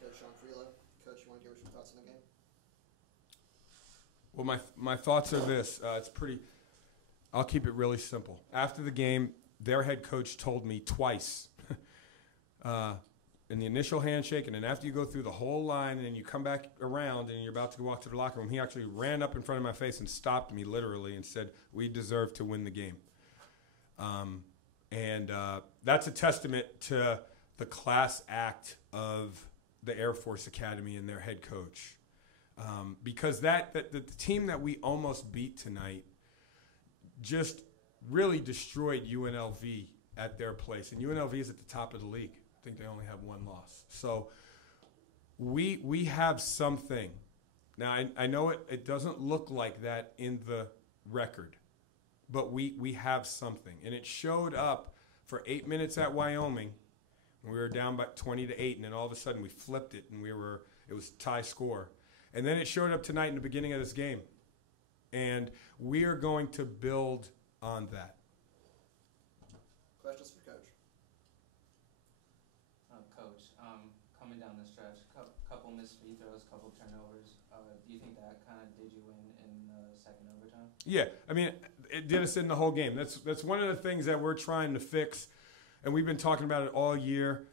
coach Sean Freeland. Coach, you want to give us your thoughts on the game? Well, my thoughts are this. It's pretty – I'll keep it really simple. After the game, their head coach told me twice in the initial handshake, and then after you go through the whole line and then you come back around and you're about to walk to the locker room, he actually ran up in front of my face and stopped me literally and said, "We deserve to win the game." And that's a testament to the class act of the Air Force Academy and their head coach. Because the team that we almost beat tonight just really destroyed UNLV at their place. And UNLV is at the top of the league. I think they only have one loss. So we have something. Now, I know it doesn't look like that in the record, but we have something. And it showed up for 8 minutes at Wyoming when we were down by 20-8, and then all of a sudden we flipped it, and it was tie score. And then it showed up tonight in the beginning of this game. And we are going to build on that. Questions for Coach? Coach, coming down the stretch, couple missed free throws, couple turnovers. Do you think that kind of did you in the second overtime? Yeah, I mean, it did us in the whole game. That's one of the things that we're trying to fix, and we've been talking about it all year,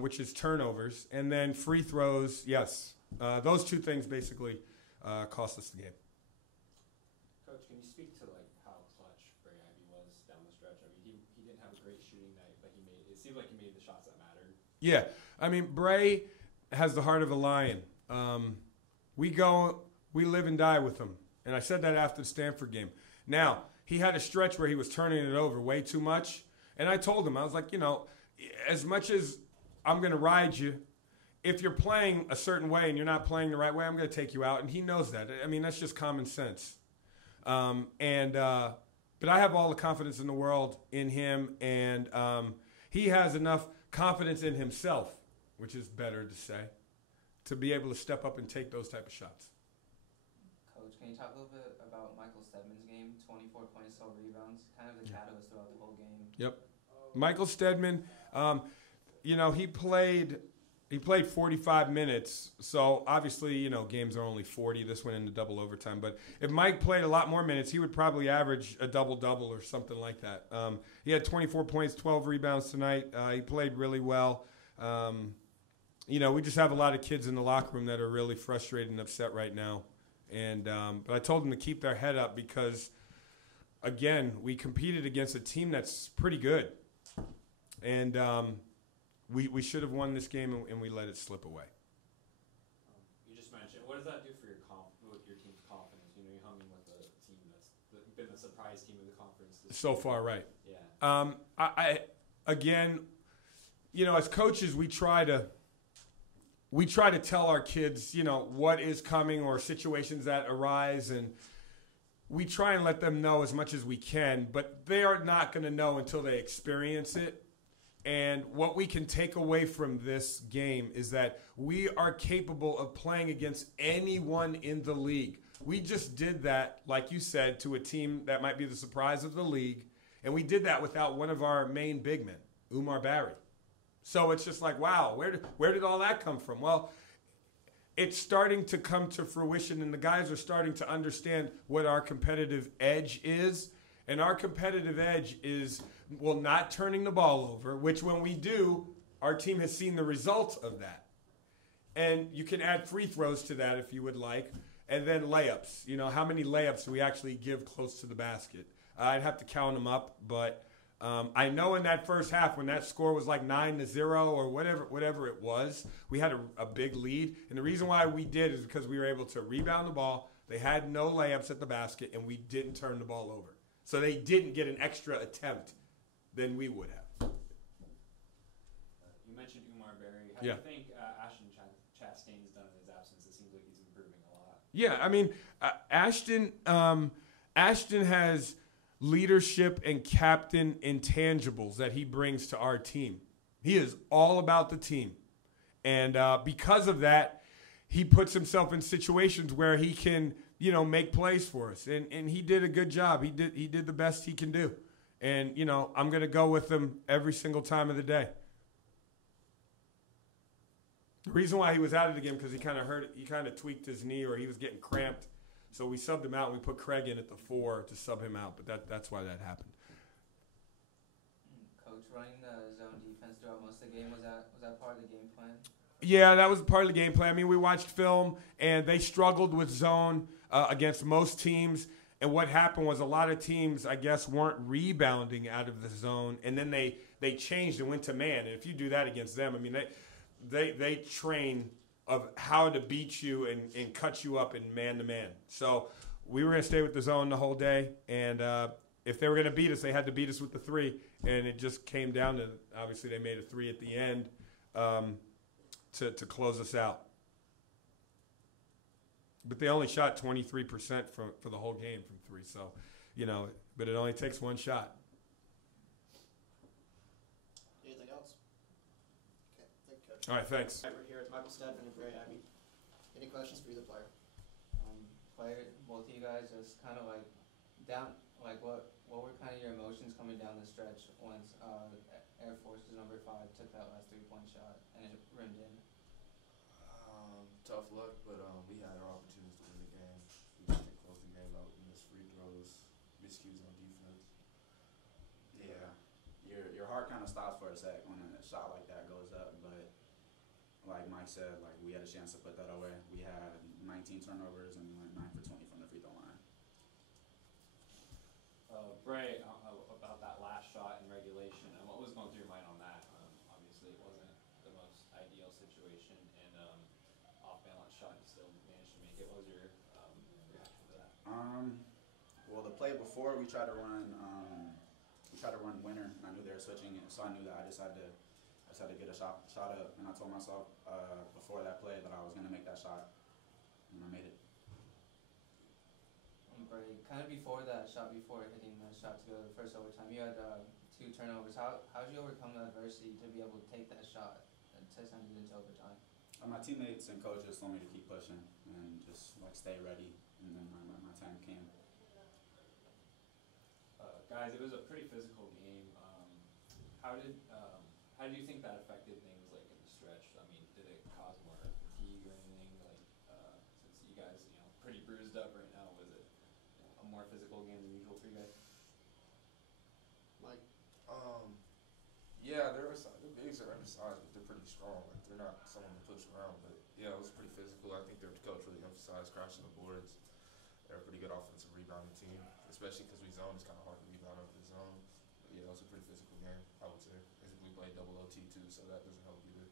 which is turnovers. And then free throws, yes. Those two things basically cost us the game. Coach, can you speak to how clutch Bray Ivy was down the stretch? I mean, he didn't have a great shooting night, but it seemed like he made the shots that mattered. Yeah, I mean, Bray has the heart of a lion. We live and die with him, and I said that after the Stanford game. Now, he had a stretch where he was turning it over way too much, and I told him, I was like, as much as I'm going to ride you, if you're playing a certain way and you're not playing the right way, I'm going to take you out. And he knows that. I mean, that's just common sense. But I have all the confidence in the world in him, and he has enough confidence in himself, which is better to say, to be able to step up and take those type of shots. Coach, can you talk a little bit about Michael Stedman's game? 24 points, 12 rebounds, kind of the catalyst throughout the whole game. Yep. Michael Stedman, he played 45 minutes, so obviously, games are only 40. This went into double overtime. But if Mike played a lot more minutes, he would probably average a double-double or something like that. He had 24 points, 12 rebounds tonight. He played really well. We just have a lot of kids in the locker room that are really frustrated and upset right now. But I told them to keep their head up because, again, we competed against a team that's pretty good. And we should have won this game, and we let it slip away. You just mentioned, what does that do for your team's confidence? You hung in with a team that's been the surprise team of the conference. So far, right. Yeah. Again, as coaches, we try to tell our kids, what is coming or situations that arise, and we try and let them know as much as we can, but they are not going to know until they experience it. And what we can take away from this game is that we are capable of playing against anyone in the league. We just did that, like you said, to a team that might be the surprise of the league, and we did that without one of our main big men, Umar Barry. So it's just like, wow, where did all that come from? Well, it's starting to come to fruition, and the guys are starting to understand what our competitive edge is. And our competitive edge is, not turning the ball over, which when we do, our team has seen the results of that. And you can add free throws to that if you would like, and then layups. How many layups do we actually give close to the basket? I'd have to count them up, but I know in that first half when that score was like 9-0 or whatever it was, we had a big lead. And the reason why we did is because we were able to rebound the ball. They had no layups at the basket, and we didn't turn the ball over. So they didn't get an extra attempt than we would have. You mentioned Umar Barry. How do you think Ashton Chastain's done in his absence? It seems like he's improving a lot. Yeah, I mean, Ashton has leadership and captain intangibles that he brings to our team. He is all about the team. And because of that, he puts himself in situations where he can, make plays for us. And he did a good job. He did the best he can do. And, I'm going to go with him every single time of the day. The reason why he was out of the game because he kind of tweaked his knee or he was getting cramped. So we subbed him out and we put Craig in at the 4 to sub him out. But that's why that happened. Coach, running the zone defense throughout most of the game, was that part of the game plan? Yeah, that was part of the game plan. I mean, we watched film, and they struggled with zone against most teams. And what happened was a lot of teams, I guess, weren't rebounding out of the zone, and then they changed and went to man. And if you do that against them, I mean, they train of how to beat you and cut you up in man-to-man. So we were going to stay with the zone the whole day, and if they were going to beat us, they had to beat us with the 3. And it just came down to, obviously, they made a 3 at the end to close us out. But they only shot 23% for the whole game from 3. So, but it only takes one shot. Anything else? Okay, thank you, Coach. All right, thanks. All right, we're here with Michael Stedman and Barry Abbey. Any questions for either player? Both of you guys, just kind of like down, like what were kind of your emotions coming down the stretch once Air Force's number 5 took that last 3-point shot and it rimmed in? Tough luck, but we had our opportunities to win the game. We just didn't close the game out. We missed free throws, miscues on defense. Yeah, your heart kind of stops for a sec when a shot like that goes up, but like Mike said, like we had a chance to put that away. We had 19 turnovers and we went 9 for 20 from the free throw line. Bray, about that last shot in regulation, and what was going through your mind on that? Obviously, it wasn't the most ideal situation, and off-balance shot, you still managed to make it. What was your reaction to that? Well, the play before we tried to run winner, and I knew they were switching it, so I knew that I just had to get a shot up, and I told myself before that play that I was gonna make that shot, and I made it. Bray, kind of before that shot, before hitting the shot to go to the first overtime, you had 2 turnovers. How did you overcome the adversity to be able to take that shot and to send it into overtime? My teammates and coaches told me to keep pushing and just like stay ready, and then my time came. Guys, it was a pretty physical game. How did you think that affected things like in the stretch? I mean, did it cause more fatigue or anything? Like since you guys, pretty bruised up right now, was it a more physical game than usual for you guys? Mike? Yeah, the bigs are undersized, but they're pretty strong. Like they're not someone to push around, but yeah, it was pretty physical. I think their coach really emphasized crashing the boards. They're a pretty good offensive rebounding team, especially because we zone. It's kind of hard to rebound over the zone. But yeah, it was a pretty physical game, I would say. We played double OT too, so that doesn't help either.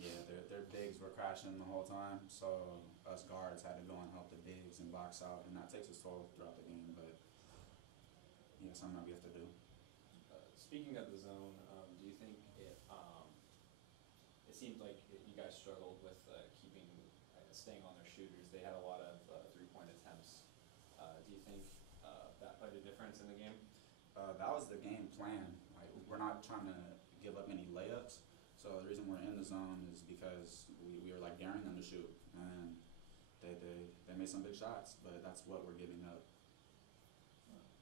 Yeah, their bigs were crashing the whole time, so us guards had to go and help the bigs and box out, and that takes its toll throughout the game. But yeah, something that we have to do. Speaking of the zone, do you think it seemed like you guys struggled with staying on their shooters? They had a lot of 3-point attempts. Do you think that played a difference in the game? That was the game plan. Like we're not trying to give up any layups. So the reason we're in the zone is because we were like daring them to shoot, and they made some big shots, but that's what we're giving up.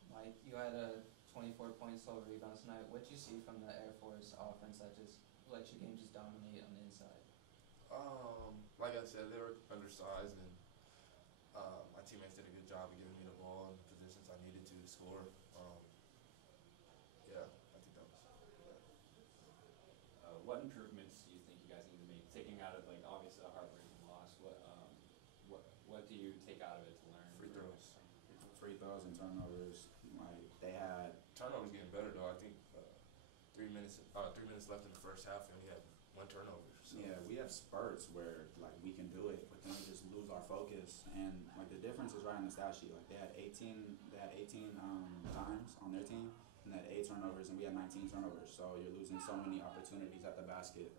Mike, you had a 24-point solo rebounds tonight. What did you see from the Air Force offense that just let your game just dominate on the inside? Like I said, they were undersized, and my teammates did a good job of giving me the ball in positions I needed to score. Yeah, I think that was. What improvements do you think you guys need to make? Taking out of obviously a heartbreaking loss, what do you take out of it to learn? Free throws. Free throws and turnovers. Like they had Turnovers getting better though. I think 3 minutes left in the first half, and we had 1 turnover. So. Yeah, we have spurts where like we can do it, but then we just lose our focus. And like the difference is right on the stat sheet. Like they had 18 times on their team, and they had 8 turnovers, and we had 19 turnovers. So you're losing so many opportunities at the basket,